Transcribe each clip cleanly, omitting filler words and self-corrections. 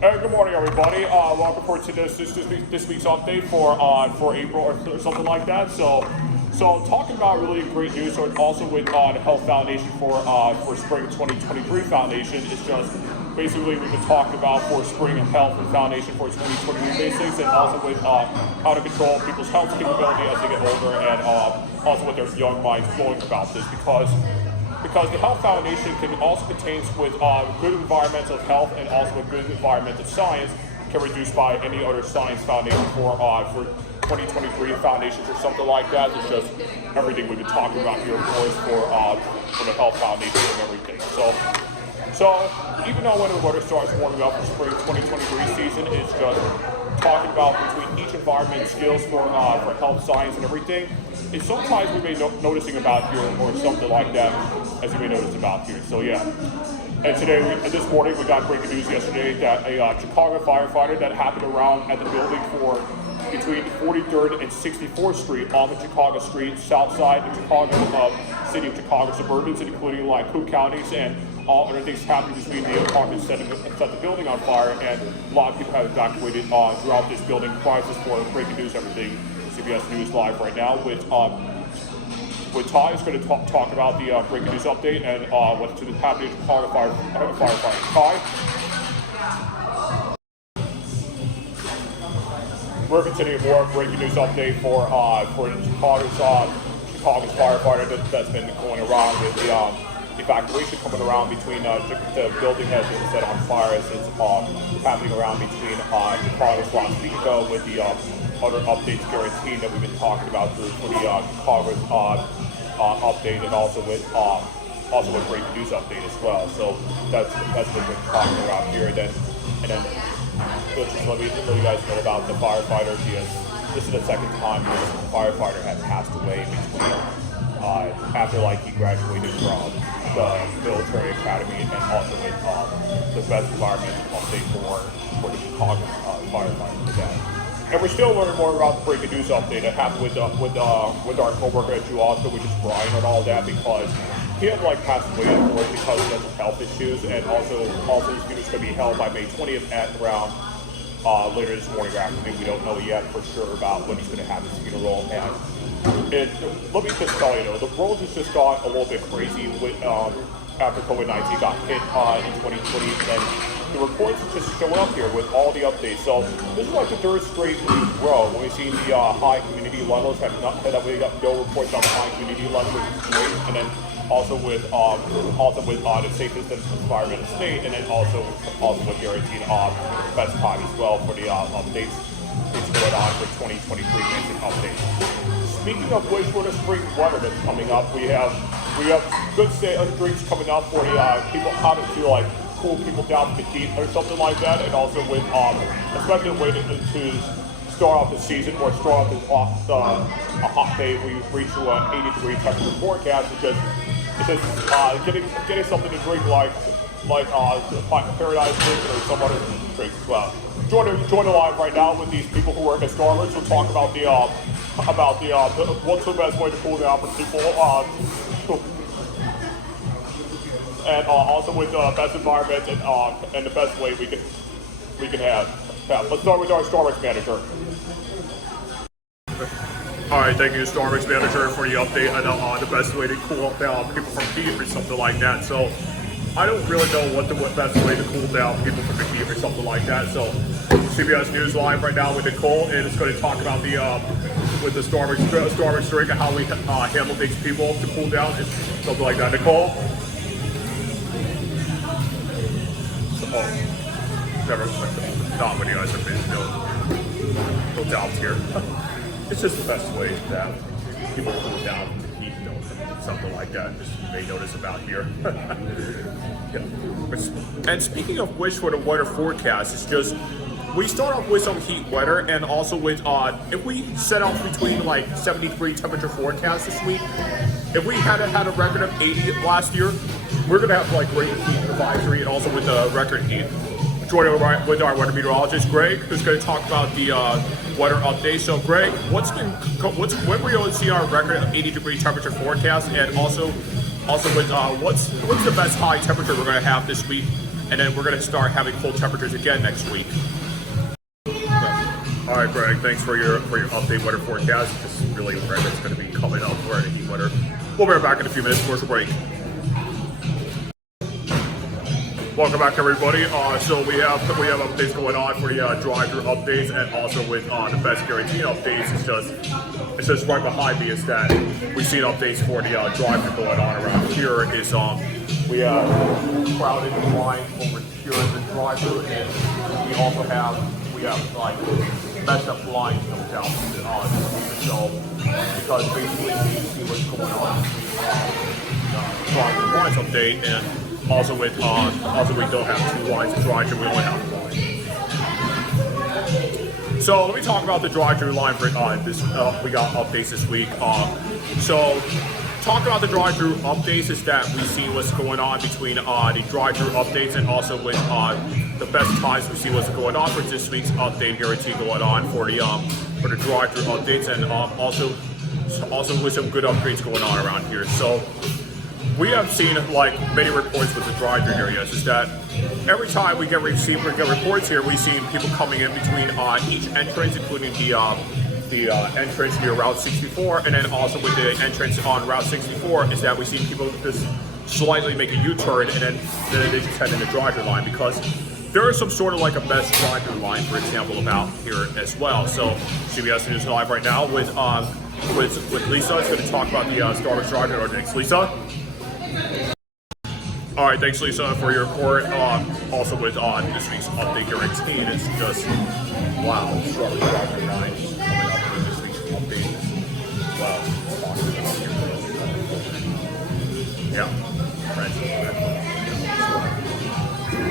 Hey, good morning, everybody. Welcome to this week's update for April or something like that. So talking about really great news. So also with the Health Foundation for Spring 2023 Foundation is just basically we've been talking about for Spring Health and Foundation for 2023 basics, and also with how to control people's health capability as they get older, and also with their young minds flowing about this because the Health Foundation can also contains with good environmental health and also with good environmental science can reduce by any other science foundation for 2023 foundations or something like that. It's just everything we've been talking about here, of course, for the Health Foundation and everything. So even though when the weather starts warming up for spring 2023 season, it's just talking about between each environment skills for health science and everything. It's sometimes we may noticing about here or something like that, as you may notice about here. So yeah. And this morning, we got breaking news yesterday that a Chicago firefighter that happened around at the building for between 43rd and 64th Street on the Chicago street, south side of Chicago, city of Chicago suburbans, including like Cook counties and all other things happening between the apartments set the building on fire, and a lot of people have evacuated throughout this building. Prices for breaking news, everything. CBS News Live right now with Ty is going to talk about the breaking news update and what's happening to Chicago firefighter. Ty. We're continuing more breaking news update for Chicago's firefighter that's been going around with the evacuation coming around between the building has been set on fire as it's happening around between Chicago's Las Vegas with the other updates guaranteed that we've been talking about for the Chicago's update, and also with breaking news update as well. So that's what we're talking about here. And then just let you guys know about the firefighter. This is the second time this firefighter had passed away between after he graduated from the military academy, and also with the best environmental update for the Chicago firefighter today. And we're still learning more about the breaking news update that happened with our coworker at also, which is Brian, and all that, because he had passed away before because of mental health issues, and also his funeral's going to be held by May 20th at around later this morning or afternoon. We don't know yet for sure about when he's going to have his funeral. And let me just tell you, the world has just got a little bit crazy with after COVID-19 got hit in 2020, and the reports are just showing up here with all the updates. So this is the third straight week row when we've seen the high community levels we got no reports on high community levels, which is great. And then also with the safest environmental state, and then also with guaranteed best time as well for the updates. It's going on for 2023 basic updates. Speaking of which, for the spring weather that's coming up, we have good drinks coming up for the people having to cool people down with the heat or something like that, and also with especially the way to start off the season or start off a hot day. We reach to an 80-degree temperature forecast. It's just getting something to drink like Paradise drink or some other drink as well. Join the live right now with these people who work at Starbucks. We'll talk about what's the best way to cool down for people. And also with the best environment and the best way we can have. Yeah, let's start with our Starbucks manager. All right, thank you, Starbucks manager, for the update on the best way to cool down people from heat or something like that. So I don't really know what the best way to cool down people from the heat or something like that. So CBS News Live right now with Nicole, and it's going to talk about the Starbucks drink and how we handle these people to cool down and something like that. Nicole. Never not when you guys are busy. No doubt here. It's just the best way to have people cool down from the heat, something like that. Just you may notice about here. Yeah. And speaking of which, for the weather forecast, it's just we start off with some heat weather, and also with if we set out between 70-degree temperature forecast this week, if we had a record of 80 last year, we're gonna have great heat advisory, and also with the record heat. Joining with our weather meteorologist Greg, who's going to talk about the weather update. So Greg, when we're going to see our record 80-degree temperature forecast, and also with what's the best high temperature we're going to have this week and then we're going to start having cold temperatures again next week. All right, Greg, thanks for your update weather forecast. Just really where it's going to be coming up for the heat weather. We'll be right back in a few minutes. Commercial break. Welcome back, everybody. So we have updates going on for the drive-through updates, and also with the best guarantee updates. It's just right behind me is that we've seen updates for the drive-through going on around here. Is we have crowded line over here in the drive-through, and we also have like messed up lines coming down so because basically we see what's going on with drive-through lines update, and also with we don't have two lines of drive-through, we only have one. So let me talk about the drive-through line for this. We got updates this week. So talk about the drive-through updates is that we see what's going on between the drive-through updates, and also with the best times we see what's going on for this week's update guarantee going on for the drive-through updates, and also with some good upgrades going on around here. So we have seen like many reports with the drive-through areas is that every time we get reports here, we see people coming in between each entrance, including the entrance near Route 64, and then also with the entrance on Route 64 is that we see people just slightly make a U-turn, and then they just head in the drive-through line, because there is some sort of like a best drive-through line, for example, about here as well. So CBS News Live right now with Lisa is going to talk about the Starbucks drive-through updates. Lisa? All right, thanks, Lisa, for your report. Also with this week's update guarantee, it's just wow, Starbucks drive-through line is coming up with this week's update. Wow, yeah,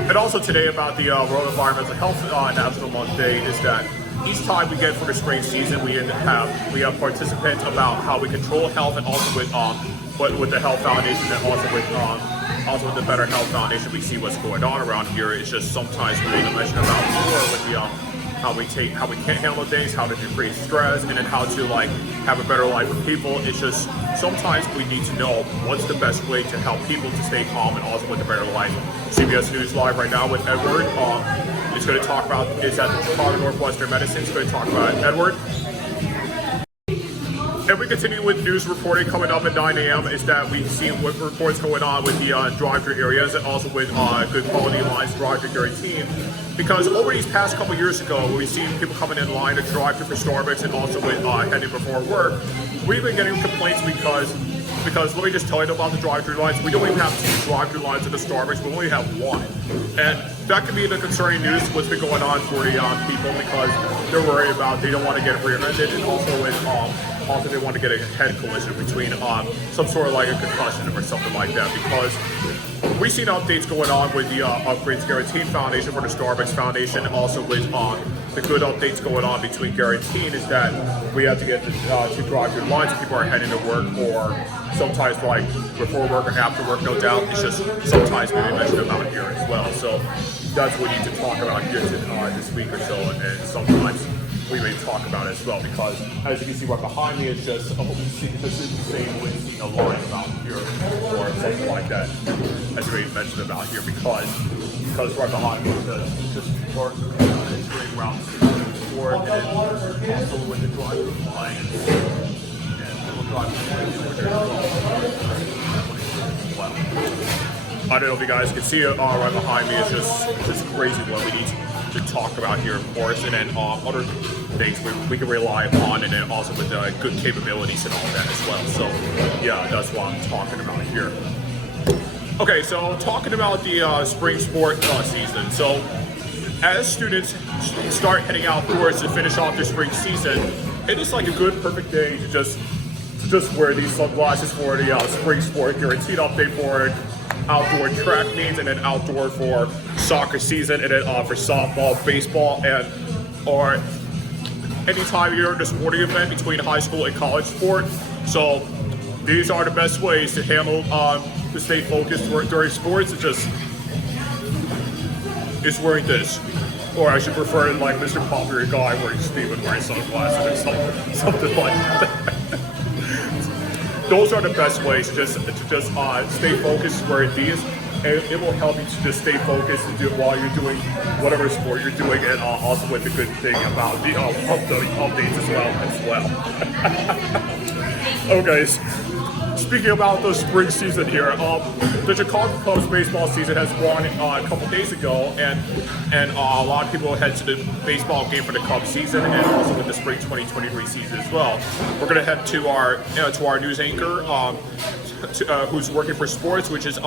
and also today about the World Environmental Health National Month Day is that each time we get for the spring season, we have participants about how we control health, and also with the Health Foundation, and also with the Better Health Foundation, we see what's going on around here. It's just sometimes we need to mention about more with the how we can't handle things, how to decrease stress, and then how to like have a better life for people. It's just sometimes we need to know what's the best way to help people to stay calm and also with a better life. CBS News Live right now with Edward. It's going to talk about is at the Chicago Northwestern Medicine. It's going to talk about Edward. And we continue with news reporting coming up at 9 a.m. is that we see what reports going on with the drive-through areas, and also with good quality lines drive-through guarantee. Because over these past couple years ago, we've seen people coming in line to drive-through for Starbucks, and also with heading before work, we've been getting complaints because let me just tell you about the drive-through lines. We don't even have 2 drive-through lines at the Starbucks, we only have 1. And that can be the concerning news what's been going on for the people, because they're worried about they don't want to get rear-ended, and also with also they want to get a head collision between some sort of like a concussion or something like that, because we've seen updates going on with the Upgrades Guaranteed Foundation for the Starbucks Foundation, and also with the good updates going on between Guaranteed is that we have to get the 2 drive-through lines if people are heading to work, or sometimes like before work or after work, no doubt. It's just sometimes we mention about here as well. So that's what we need to talk about here this week or so, and sometimes we may talk about it as well, because as you can see right behind me, it's just this is the same with seeing a line about here or something like that, as we mentioned about here, because right behind me is just work straight around for it, and also with the drive line and little drive line. I don't know if you guys can see it right behind me. It's just crazy what we need to talk about here, of course, and then other things we can rely upon, and then also with good capabilities and all that as well. So yeah, that's what I'm talking about here. Okay, so talking about the spring sport season. So as students start heading outdoors to finish off their spring season, it is like a good, perfect day to just wear these sunglasses for the spring sport guaranteed update for outdoor track meets, and then outdoor for soccer season, and then for softball, baseball, and or anytime you're in a sporting event between high school and college sport. So these are the best ways to handle to stay focused during sports. It's wearing this, or I should prefer like Mr. Popular Guy wearing Steven wearing sunglasses or something like that. Those are the best ways to just stay focused wearing these. it will help you to just stay focused and do it while you're doing whatever sport you're doing, and also with the good thing about the updates as well. Okay. Speaking about the spring season here, the Chicago Cubs baseball season has won a couple days ago, and a lot of people head to the baseball game for the Cubs season, and also with the spring 2023 season as well. We're gonna head to our news anchor, who's working for sports, which is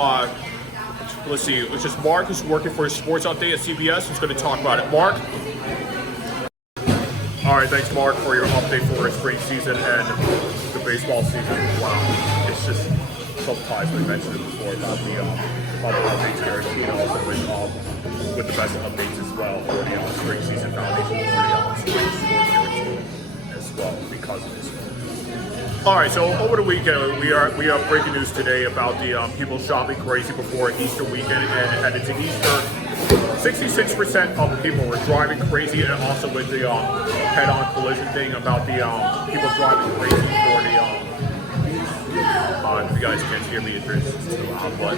which is Mark, who's working for a sports update at CBS, who's going to talk about it. Mark. All right, thanks, Mark, for your update for the spring season and the baseball season. Wow, it's just sometimes we mentioned it before about the updates here, also with the best updates as well for the spring season foundation for the spring sports here as well because of this. All right, so over the weekend we are breaking news today about the people shopping crazy before Easter weekend and headed to Easter. 66% of the people were driving crazy, and also with the head-on collision thing about the people driving crazy for the. If you guys can't hear me, it's too loud, but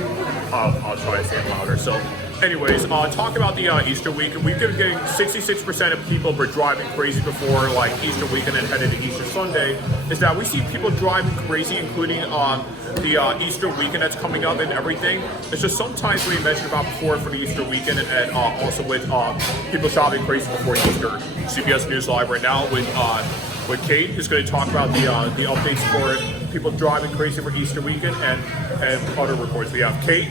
I'll try to say it louder. So, anyways, talk about the Easter week. We've been getting 66% of people were driving crazy before like Easter weekend and headed to Easter Sunday. Is that we see people driving crazy, including the Easter weekend that's coming up and everything. It's just sometimes we mentioned about before for the Easter weekend, and also with people shopping crazy before Easter. CBS News Live right now with Kate, who's going to talk about the updates for people driving crazy for Easter weekend and other reports. We have Kate.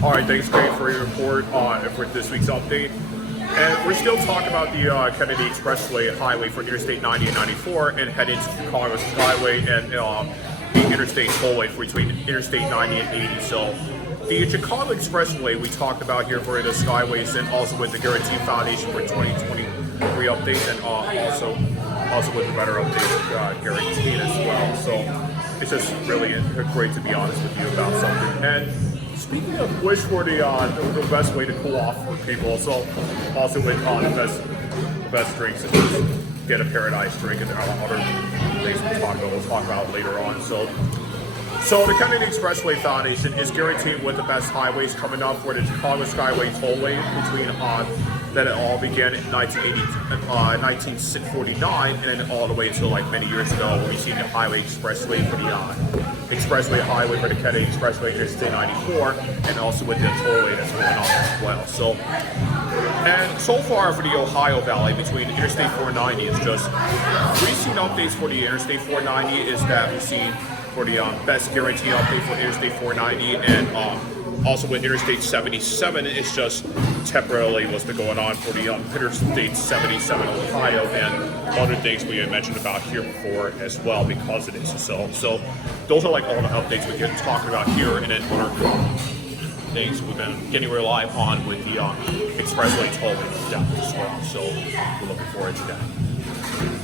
All right, thanks, Kate, for your report for this week's update. And we're still talking about the Kennedy Expressway highway for Interstate 90 and 94, and heading to Chicago Skyway and the Interstate tollway between Interstate 90 and 80. So the Chicago Expressway we talked about here for the Skyways, and also with the Guarantee Foundation for 2023 updates, and also with the better updates guaranteed as well. So it's just really great to be honest with you about something. And speaking of which, for the best way to cool off for people, so also with the best drinks, and just get a paradise drink, and other things we'll talk about later on. So the Kennedy Expressway Foundation is guaranteeing with the best highways coming up for the Chicago Skyway tollway between that it all began in 1949, and then all the way until like many years ago when we see the highway expressway for the expressway highway for the Kennedy Expressway Interstate 94, and also with the tollway that's going on as well. So far for the Ohio Valley between Interstate 490 is just we've seen updates for the Interstate 490 is that we've seen for the best guarantee update for Interstate 490, and also with Interstate 77, it's just temporarily what's been going on for the Interstate 77 Ohio, and other things we had mentioned about here before as well because it is. So those are like all the updates we can talk about here, and then other things we've been getting live on with the expressway tollway down as well. So we're looking forward to that.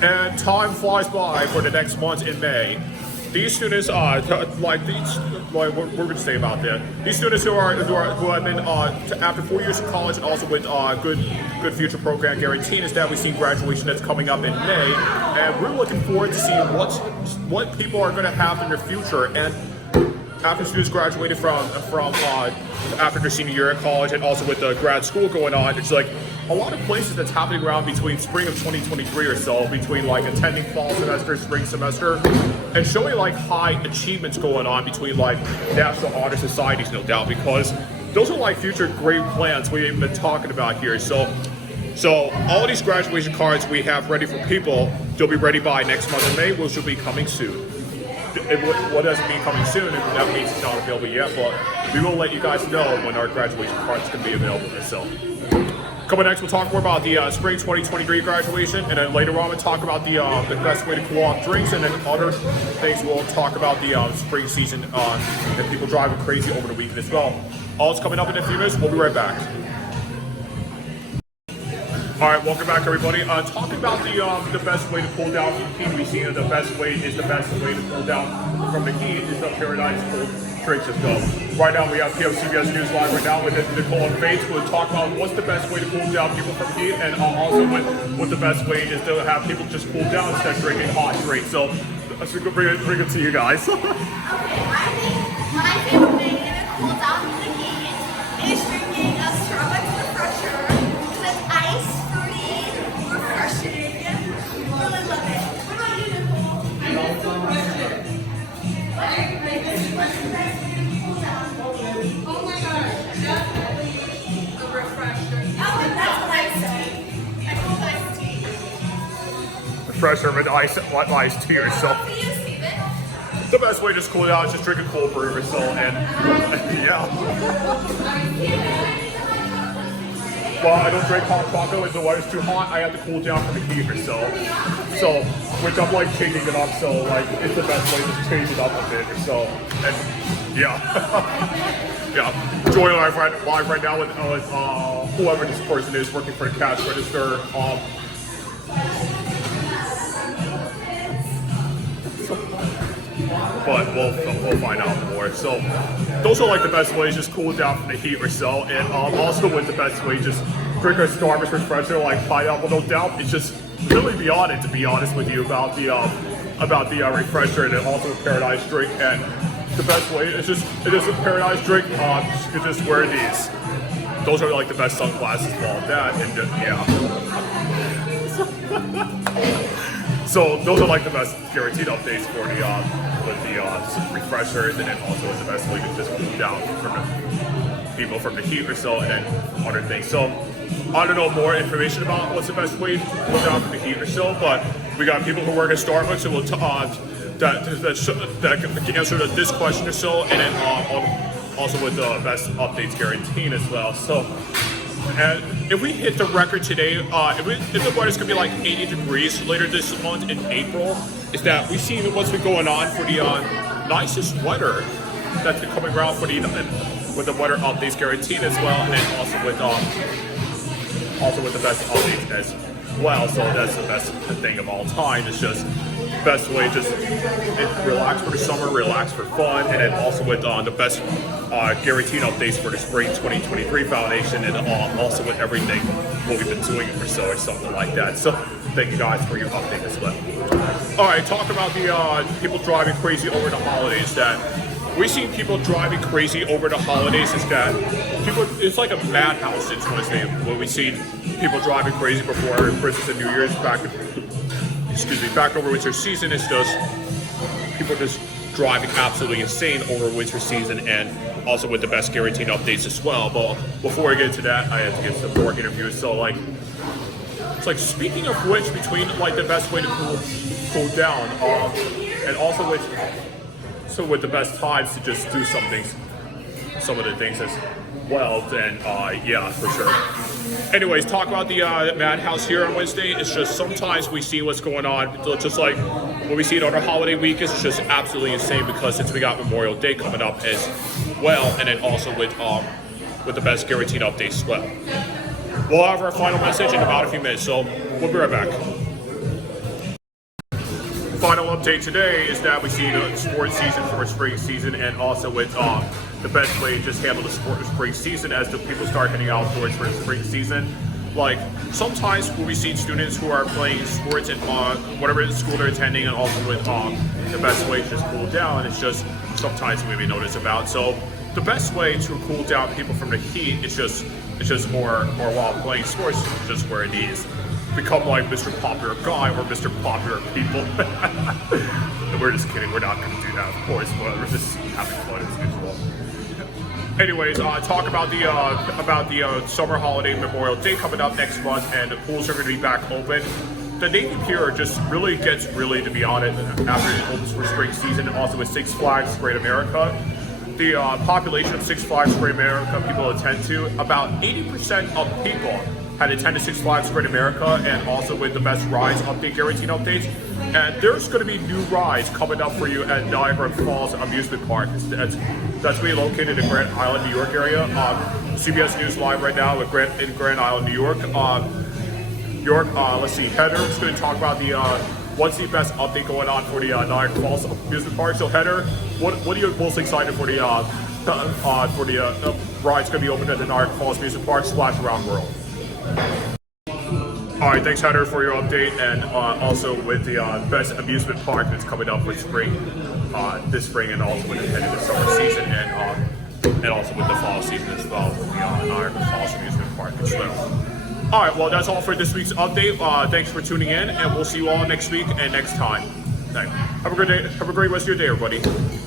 And time flies by for the next month in May. These students, we're going to say about that. These students who have been after 4 years of college, and also with good future program guaranteed, is that we see graduation that's coming up in May, and we're looking forward to seeing what people are going to have in their future. And after students graduated from after their senior year at college, and also with the grad school going on, it's like a lot of places that's happening around between spring of 2023 or so, between like attending fall semester, spring semester, and showing like high achievements going on between like National Honor Societies, no doubt, because those are like future great plans we've been talking about here. So all of these graduation cards we have ready for people, they'll be ready by next month in May, which will be coming soon. What does it mean coming soon? That means it's not available yet, but we will let you guys know when our graduation cards can be available to sell. Coming next, we'll talk more about the spring 2023 graduation, and then later on we'll talk about the best way to cool off drinks, and then other things we'll talk about the spring season and people driving crazy over the weekend as well. All is coming up in a few minutes. We'll be right back. All right, welcome back, everybody. Talking about the best way to cool down from heat. We see that the best way to cool down from the heat is the Paradise Cold Drinks as well. Right now, we have CBS News Live right now with Nicole and Faith. We'll talk about what's the best way to cool down people from heat, and also what the best way is to have people just cool down instead of drinking hot drinks. So let's bring it to you guys. My favorite thing in a cool down in the heat is drinking a Starbucks refresher because it's ice, fruity, refreshing. Really love it. What about you, Nicole? I love the refresher. Oh my gosh, definitely a refresher. Oh, and that's what I say. I call iced tea. Refresher with iced tea or so. What do you, Steven? The best way to just cool it out is just drink a cold brew or so, and yeah. Well, I don't drink hot chocolate when the weather's too hot. I have to cool down from the heat or so. So, which I'm like changing it up. So, like, it's the best way to just change it up a bit or so. And yeah, yeah. Joining live right now with whoever this person is working for the cash register. But we'll find out more. So those are like the best ways, just cool down from the heat or so. And also with the best way, just drink a Starbucks refresher like pineapple, no doubt. It's just really beyond it, to be honest with you, about the refresher, and then also a Paradise drink. And the best way is just it is a Paradise drink. You just wear these. Those are like the best sunglasses of all that, and yeah. So those are like the best guaranteed updates for the refresher, and then also the best way to just cool down from the people from the heat or so, and then other things. So I don't know more information about what's the best way to cool down from the heat or so, but we got people who work at Starbucks who will that can answer this question or so, and then also with the best updates guaranteed as well. So. And if we hit the record today, if the weather's gonna be like 80 degrees later this month in April, is that we see what's been going on for the nicest weather that's been coming around for with the weather updates guaranteed as well, and then also with the best updates as well. So that's the best thing of all time. It's just best way just relax for the summer, relax for fun, and then also with the best guaranteed updates for the spring 2023 foundation, and also with everything what we've been doing or so or something like that. So thank you guys for your update as well. All right, talk about the people driving crazy over the holidays. That we've seen people driving crazy over the holidays is that people, it's like a madhouse since Wednesday when we've seen people driving crazy before Christmas and New Year's back over winter season. It's just people just driving absolutely insane over winter season, and also with the best guaranteed updates as well. But before I get into that, I have to get some more interviews. So like, it's like, speaking of which, between like the best way to cool down, and also with the best times to just do some of the things as well, then yeah, for sure. Anyways, talk about the madhouse here on Wednesday. It's just sometimes we see what's going on, just like when we see it on our holiday week. It's just absolutely insane because since we got Memorial Day coming up as well, and then also with the best guaranteed updates as well. We'll have our final message in about a few minutes, so we'll be right back. Final update today is that we see the sports season for spring season, and also with the best way to just handle the spring season as the people start heading outdoors for the spring season. Like, sometimes we see students who are playing sports in whatever school they're attending, and also with the best way to just cool down, it's just sometimes we may notice about. So the best way to cool down people from the heat is just more while playing sports, just wear these. Become like Mr. Popular Guy or Mr. Popular People. We're just kidding. We're not going to do that, of course, but we're just having fun as usual. Anyways, talk about the summer holiday Memorial Day coming up next month, and the pools are going to be back open. The Navy Pier just really gets, to be honest, after it opens for spring season, and also with Six Flags Great America. The population of Six Flags Great America people attend to, about 80% of people had attended Six Flags Great America, and also with the best rides guaranteed updates. And there's going to be new rides coming up for you at Niagara Falls Amusement Park. That's going to be located in Grand Island, New York area. CBS News Live right now in Grand Island, New York. Let's see, Heather is going to talk about what's the best update going on for the Niagara Falls Amusement Park. So Heather, what are you most excited for the rides going to be open at the Niagara Falls Amusement Park / Around World? All right, thanks Heather for your update, and also with the best amusement park that's coming up for spring this spring and also with the end of the summer season and also with the fall season as well with the Niagara Falls Amusement Park as well. All right, well, that's all for this week's update. Thanks for tuning in, and we'll see you all next week and next time. Have a good day. Have a great rest of your day, everybody.